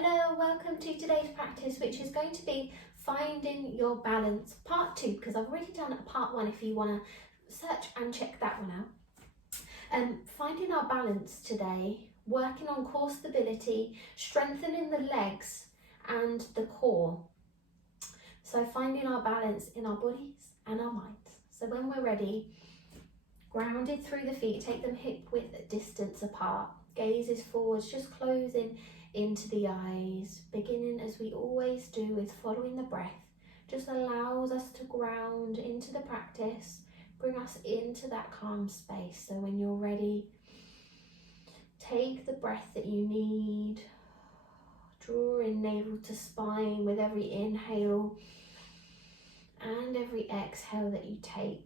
Hello, welcome to today's practice, which is going to be finding your balance part 2, because I've already done part 1 if you want to search and check that one out. Finding our balance today, working on core stability, strengthening the legs and the core. So finding our balance in our bodies and our minds. So when we're ready, grounded through the feet, take them hip width distance apart, gazes forwards, just closing into the eyes, beginning as we always do with following the breath. Just allows us to ground into the practice, bring us into that calm space. So when you're ready, take the breath that you need, draw in navel to spine with every inhale and every exhale that you take.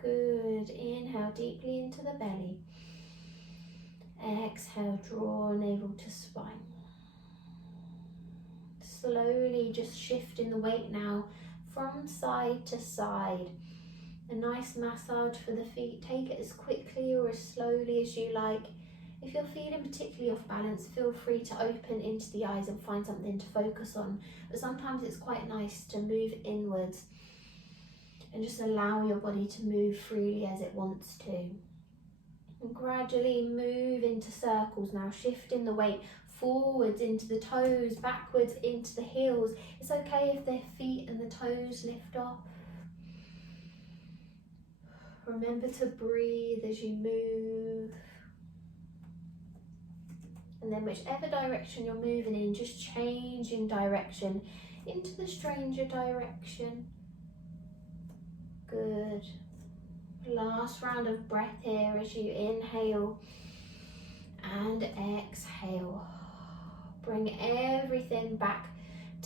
Good. Inhale deeply into the belly. Exhale, draw navel to spine. Slowly just shifting the weight now from side to side. A nice massage for the feet. Take it as quickly or as slowly as you like. If you're feeling particularly off balance, feel free to open into the eyes and find something to focus on. But sometimes it's quite nice to move inwards and just allow your body to move freely as it wants to. And gradually move into circles now, shifting the weight forwards into the toes, backwards into the heels. It's okay if the feet and the toes lift off. Remember to breathe as you move. And then whichever direction you're moving in, just changing direction into the stranger direction. Good. Last round of breath here as you inhale and exhale. Bring everything back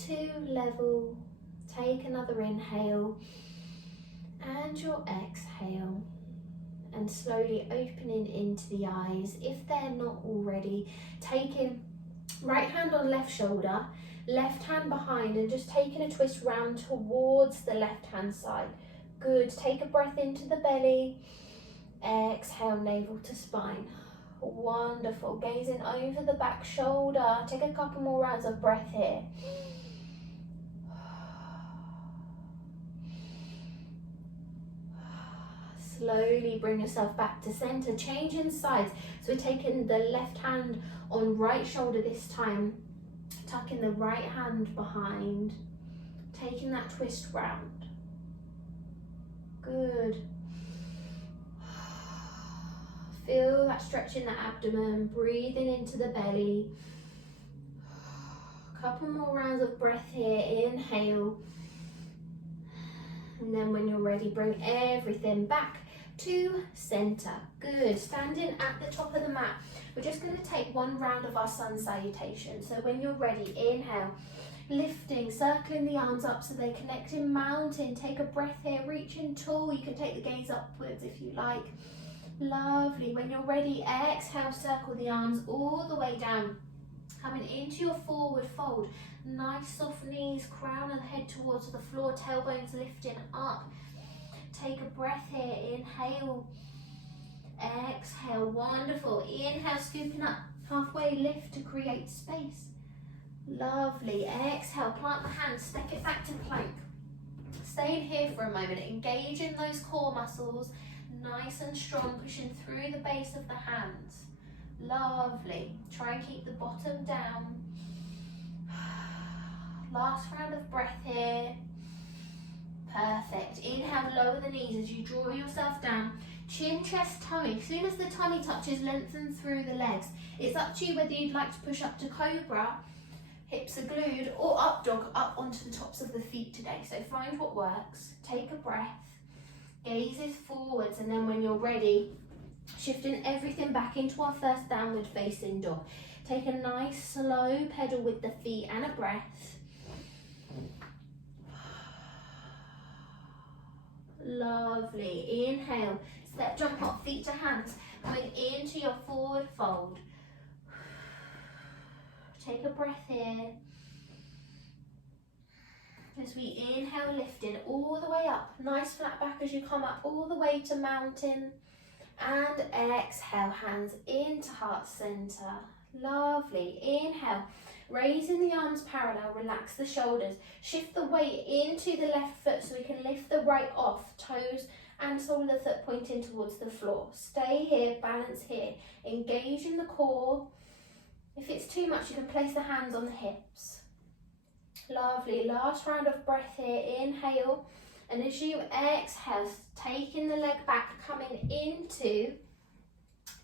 to level. Take another inhale and your exhale. And slowly opening into the eyes if they're not already. Taking right hand on left shoulder, left hand behind, and just taking a twist round towards the left hand side. Good. Take a breath into the belly. Exhale, navel to spine. Wonderful. Gazing over the back shoulder. Take a couple more rounds of breath here. Slowly bring yourself back to center. Changing sides. So we're taking the left hand on right shoulder this time. Tucking the right hand behind. Taking that twist round. Good. Feel that stretch in the abdomen, breathing into the belly. Couple more rounds of breath here. Inhale. And then when you're ready, bring everything back to center. Good. Standing at the top of the mat. We're just going to take one round of our sun salutation. So when you're ready, inhale. Lifting, circling the arms up so they connect in mountain. Take a breath here, reaching tall. You can take the gaze upwards if you like. Lovely. When you're ready, exhale, circle the arms all the way down. Coming into your forward fold. Nice soft knees, crown of the head towards the floor, tailbones lifting up. Take a breath here, inhale. Exhale, wonderful. Inhale, scooping up, halfway lift to create space. Lovely. Exhale, plant the hands, step it back to plank. Staying here for a moment, engaging those core muscles, nice and strong, pushing through the base of the hands. Lovely. Try and keep the bottom down. Last round of breath here. Perfect. Inhale, lower the knees as you draw yourself down. Chin, chest, tummy. As soon as the tummy touches, lengthen through the legs. It's up to you whether you'd like to push up to cobra, hips are glued, or up dog, up onto the tops of the feet today. So find what works. Take a breath. Gazes forwards, and then when you're ready, shifting everything back into our first downward facing dog. Take a nice slow pedal with the feet and a breath. Lovely. Inhale, step, jump up, feet to hands, coming into your forward fold. Take a breath here. As we inhale, lifting all the way up. Nice flat back as you come up all the way to mountain. And exhale, hands into heart center. Lovely. Inhale, raising the arms parallel, relax the shoulders. Shift the weight into the left foot so we can lift the right off. Toes and sole of the foot pointing towards the floor. Stay here, balance here. Engage in the core. If it's too much, you can place the hands on the hips. Lovely. Last round of breath here. Inhale. And as you exhale, taking the leg back, coming into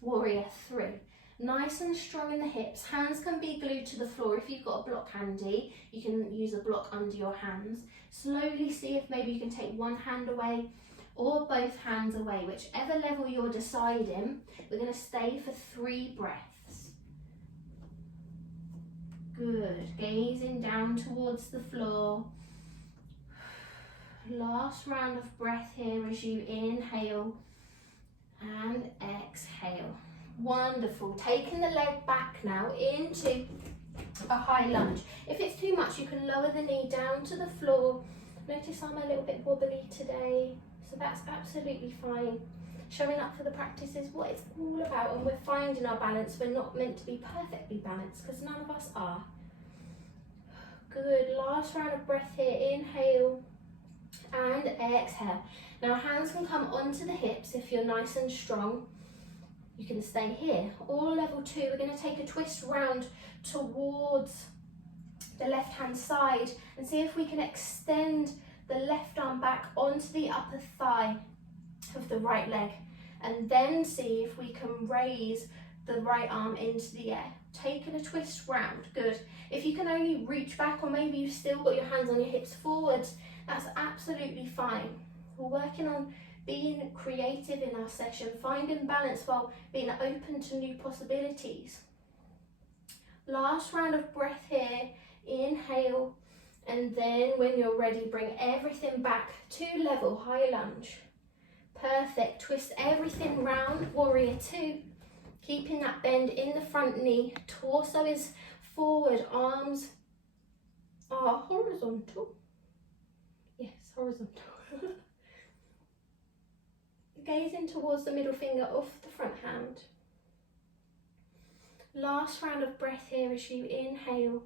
warrior three. Nice and strong in the hips. Hands can be glued to the floor. If you've got a block handy, you can use a block under your hands. Slowly see if maybe you can take one hand away or both hands away. Whichever level you're deciding, we're going to stay for 3 breaths. Good. Gazing down towards the floor. Last round of breath here as you inhale and exhale. Wonderful. Taking the leg back now into a high lunge. If it's too much, you can lower the knee down to the floor. Notice I'm a little bit wobbly today, so that's absolutely fine. Showing up for the practice is what it's all about, and we're finding our balance. We're not meant to be perfectly balanced because none of us are. Good. Last round of breath here. Inhale and exhale. Now hands can come onto the hips if you're nice and strong. You can stay here. Or level 2, we're going to take a twist round towards the left hand side and see if we can extend the left arm back onto the upper thigh of the right leg, and then see if we can raise the right arm into the air. Taking a twist round. Good. If you can only reach back, or maybe you've still got your hands on your hips forwards, that's absolutely fine. We're working on being creative in our session, finding balance while being open to new possibilities. Last round of breath here. Inhale, and then when you're ready, bring everything back to level, high lunge. Perfect. Twist everything round, warrior 2. Keeping that bend in the front knee. Torso is forward, arms are horizontal. Yes, horizontal. Gazing towards the middle finger of the front hand. Last round of breath here as you inhale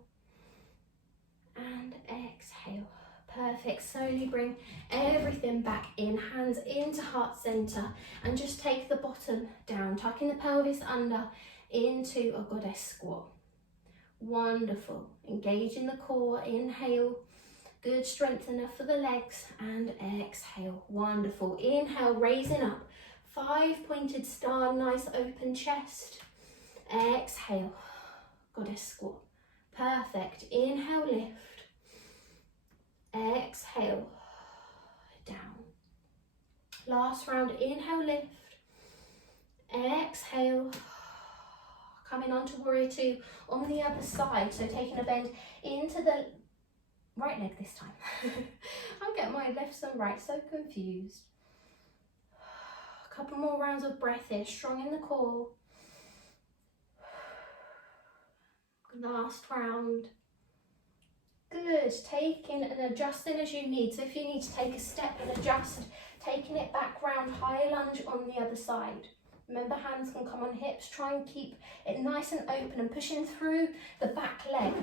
and exhale. Perfect. Slowly bring everything back in, hands into heart center, and just take the bottom down, tucking the pelvis under into a goddess squat. Wonderful. Engaging the core. Inhale. Good strengthener for the legs, and exhale. Wonderful. Inhale, raising up. 5-pointed star, nice open chest. Exhale, goddess squat. Perfect. Inhale, lift. Exhale, down. Last round. Inhale, lift. Exhale. Coming on to warrior 2 on the other side. So taking a bend into the right leg this time. I'll get my lefts and right so confused. A couple more rounds of breath here, strong in the core. Last round. Good. Taking and adjusting as you need. So if you need to take a step and adjust, taking it back round, high lunge on the other side. Remember, hands can come on hips. Try and keep it nice and open and pushing through the back leg.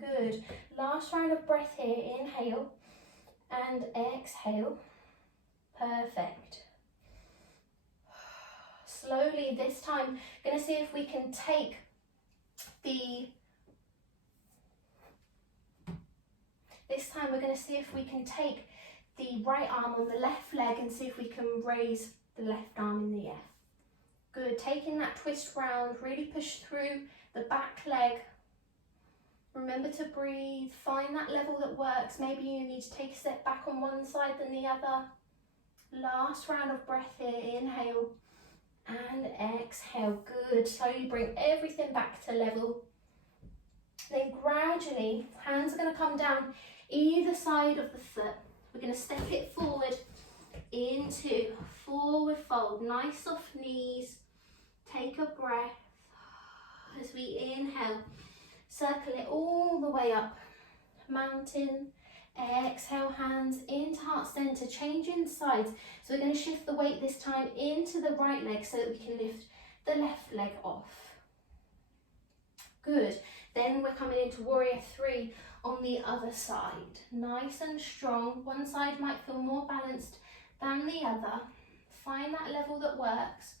Good. Last round of breath here. Inhale and exhale. Perfect. Slowly this time, going to see if we can take the right arm on the left leg and see if we can raise the left arm in the air. Good. Taking that twist round, really push through the back leg. Remember to breathe, find that level that works. Maybe you need to take a step back on one side than the other. Last round of breath here. Inhale and exhale. Good. Slowly bring everything back to level. Then gradually, hands are going to come down either side of the foot. We're going to step it forward into forward fold. Nice soft knees. Take a breath as we inhale. Circle it all the way up mountain. Exhale, hands into heart center, changing sides. So we're going to shift the weight this time into the right leg so that we can lift the left leg off. Good. Then we're coming into warrior 3 on the other side. Nice and strong. One side might feel more balanced than the other. Find that level that works.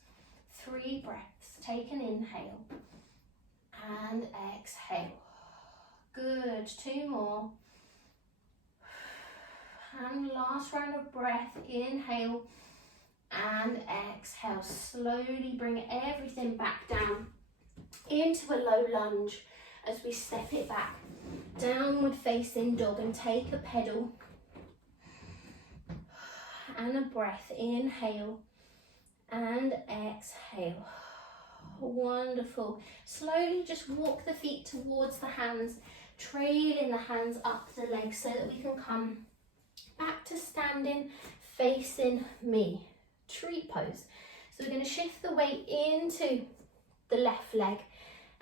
3 breaths. Take an inhale and exhale. Good. 2 more. And last round of breath. Inhale and exhale. Slowly bring everything back down into a low lunge as we step it back. Downward facing dog and take a pedal. And a breath. Inhale and exhale. Wonderful. Slowly just walk the feet towards the hands, trailing the hands up the legs so that we can come back to standing facing me. Tree pose. So we're going to shift the weight into the left leg.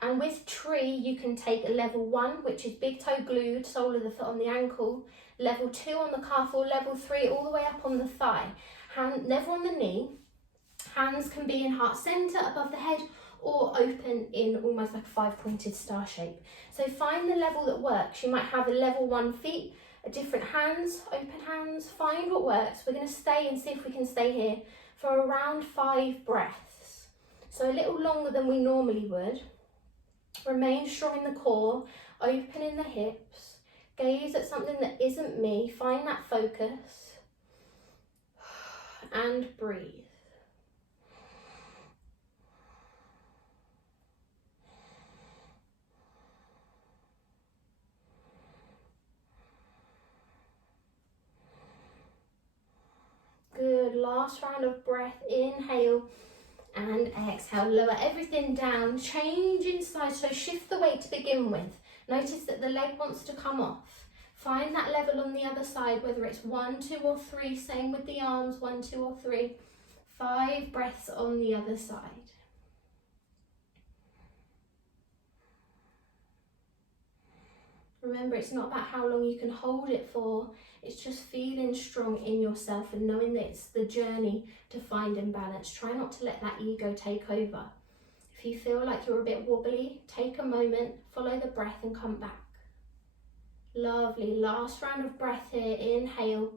And with tree, you can take a level 1, which is big toe glued, sole of the foot on the ankle, level 2 on the calf, or level 3 all the way up on the thigh. Hand never on the knee. Hands can be in heart center above the head or open in almost like a 5-pointed star shape. So find the level that works. You might have a level 1 feet, a different hands, open hands. Find what works. We're going to stay and see if we can stay here for around 5 breaths. So a little longer than we normally would. Remain strong in the core, open in the hips, gaze at something that isn't me, find that focus, and breathe. Good, last round of breath, inhale. And exhale, lower everything down, change inside, so shift the weight to begin with. Notice that the leg wants to come off. Find that level on the other side, whether it's 1, 2 or 3, same with the arms, 1, 2 or 3. 5 breaths on the other side. Remember, it's not about how long you can hold it for, it's just feeling strong in yourself and knowing that it's the journey to finding balance. Try not to let that ego take over. If you feel like you're a bit wobbly, take a moment, follow the breath and come back. Lovely, last round of breath here, inhale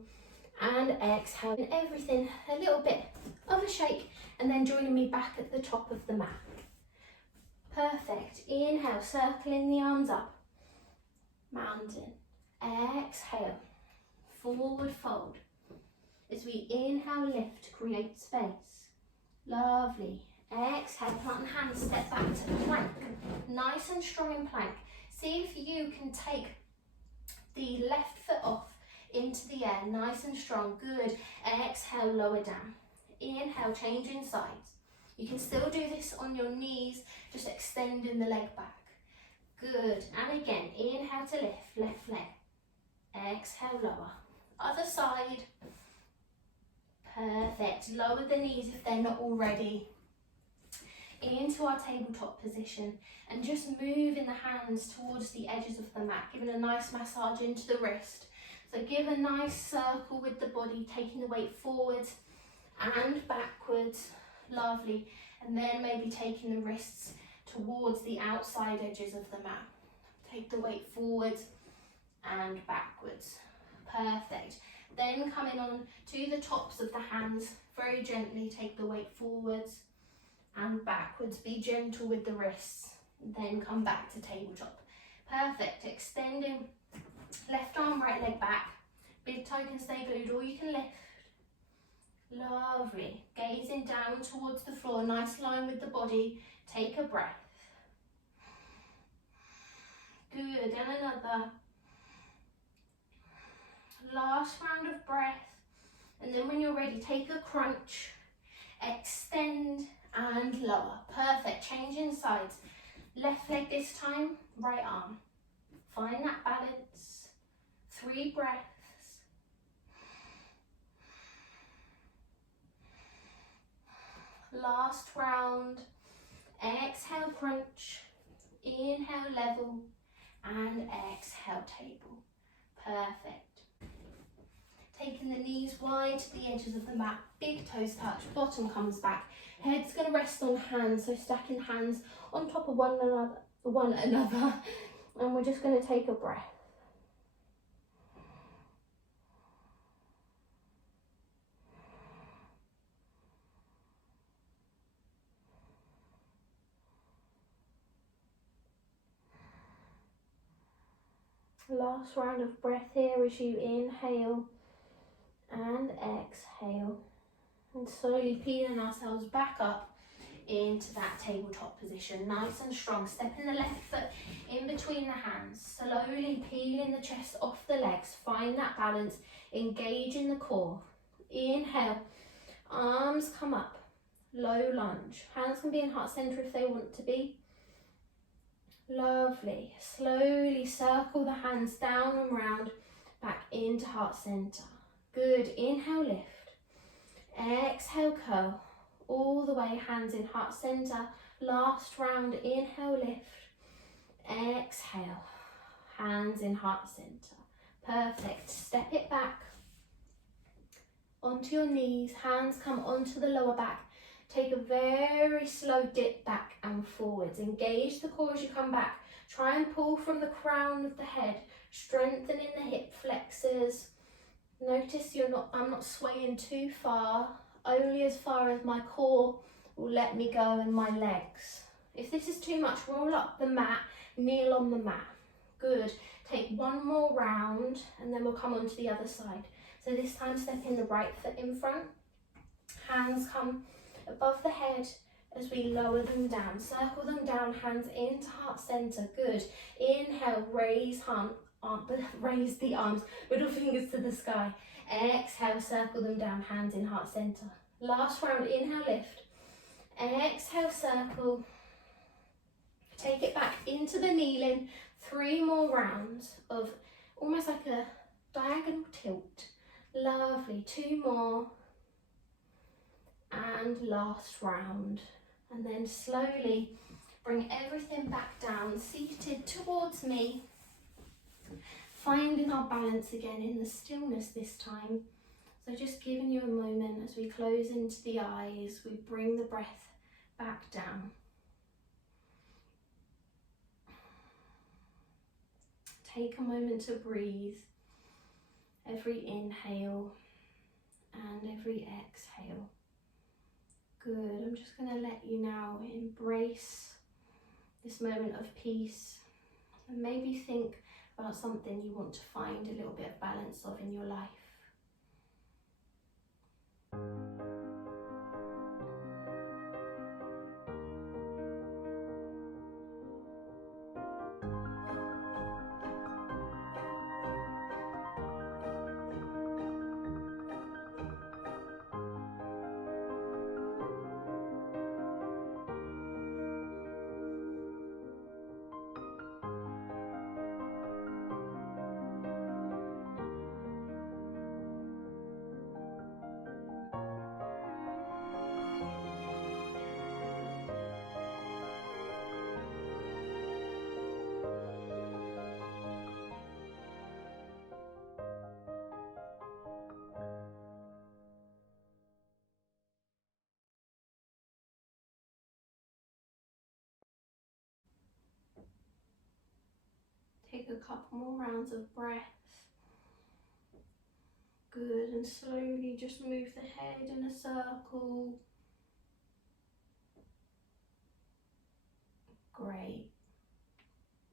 and exhale. And everything a little bit of a shake and then joining me back at the top of the mat. Perfect, inhale, circling the arms up. Mountain, exhale, forward fold. As we inhale, lift, create space. Lovely. Exhale, plant the hands, step back to plank. Nice and strong in plank. See if you can take the left foot off into the air, nice and strong. Good. Exhale, lower down. Inhale, changing sides. You can still do this on your knees, just extending the leg back. Good, and again, inhale to lift, left leg. Exhale, lower. Other side. Perfect, lower the knees if they're not already. Into our tabletop position and just moving the hands towards the edges of the mat, giving a nice massage into the wrist. So give a nice circle with the body, taking the weight forwards and backwards. Lovely, and then maybe taking the wrists towards the outside edges of the mat. Take the weight forwards and backwards. Perfect. Then coming on to the tops of the hands, very gently take the weight forwards and backwards. Be gentle with the wrists. Then come back to tabletop. Perfect. Extending left arm, right leg back. Big toe can stay glued or you can lift. Lovely. Gazing down towards the floor, nice line with the body. Take a breath. Good, and another. Last round of breath. And then when you're ready, take a crunch. Extend and lower. Perfect. Changing sides. Left leg this time, right arm. Find that balance. 3 breaths. Last round. Exhale, crunch. Inhale, level. And exhale, table. Perfect. Taking the knees wide to the edges of the mat, big toes touch, bottom comes back. Head's going to rest on hands, so stacking hands on top of one another. And we're just going to take a breath. Last round of breath here as you inhale and exhale. And slowly peeling ourselves back up into that tabletop position, nice and strong. Stepping the left foot in between the hands, slowly peeling the chest off the legs. Find that balance, engaging the core. Inhale, arms come up, low lunge. Hands can be in heart center if they want to be. Lovely. Slowly circle the hands down and round, back into heart center. Good. Inhale, lift. Exhale, curl. All the way, hands in heart center. Last round, inhale, lift. Exhale, hands in heart center. Perfect. Step it back onto your knees. Hands come onto the lower back. Take a very slow dip back and forwards. Engage the core as you come back. Try and pull from the crown of the head, strengthening the hip flexors. Notice I'm not swaying too far, only as far as my core will let me go and my legs. If this is too much, roll up the mat, kneel on the mat. Good. Take one more round and then we'll come on to the other side. So this time stepping the right foot in front. Hands come above the head as we lower them down. Circle them down, hands into heart center. Good. Inhale, raise the arms, middle fingers to the sky. Exhale, circle them down, hands in heart center. Last round, inhale, lift. Exhale, circle. Take it back into the kneeling. 3 more rounds of almost like a diagonal tilt. Lovely. 2 more. And last round. And then slowly bring everything back down, seated towards me. Finding our balance again in the stillness this time. So just giving you a moment as we close into the eyes, we bring the breath back down. Take a moment to breathe. Every inhale and every exhale. Good. I'm just going to let you now embrace this moment of peace and maybe think about something you want to find a little bit of balance of in your life. Take a couple more rounds of breath. Good, and slowly just move the head in a circle. Great.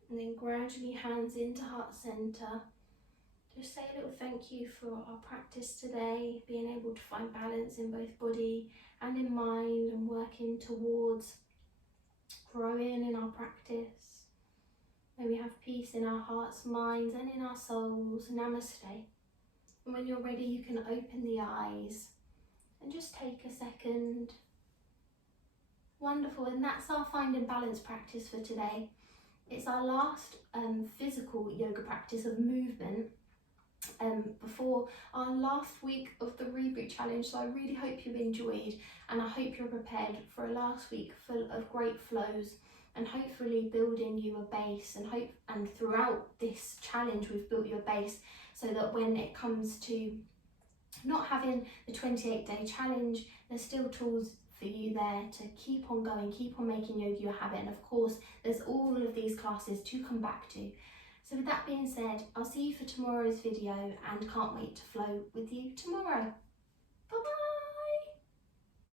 And then gradually hands into heart center. Just say a little thank you for our practice today, being able to find balance in both body and in mind and working towards growing in our practice. May we have peace in our hearts, minds and in our souls. Namaste. And when you're ready, you can open the eyes and just take a second. Wonderful, and that's our Finding Balance practice for today. It's our last physical yoga practice of movement before our last week of the Reboot Challenge. So I really hope you enjoyed, and I hope you're prepared for a last week full of great flows and hopefully building you a base, and throughout this challenge we've built you a base so that when it comes to not having the 28-day challenge, there's still tools for you there to keep on going, keep on making yoga your habit. And of course, there's all of these classes to come back to. So with that being said, I'll see you for tomorrow's video and can't wait to flow with you tomorrow. Bye bye.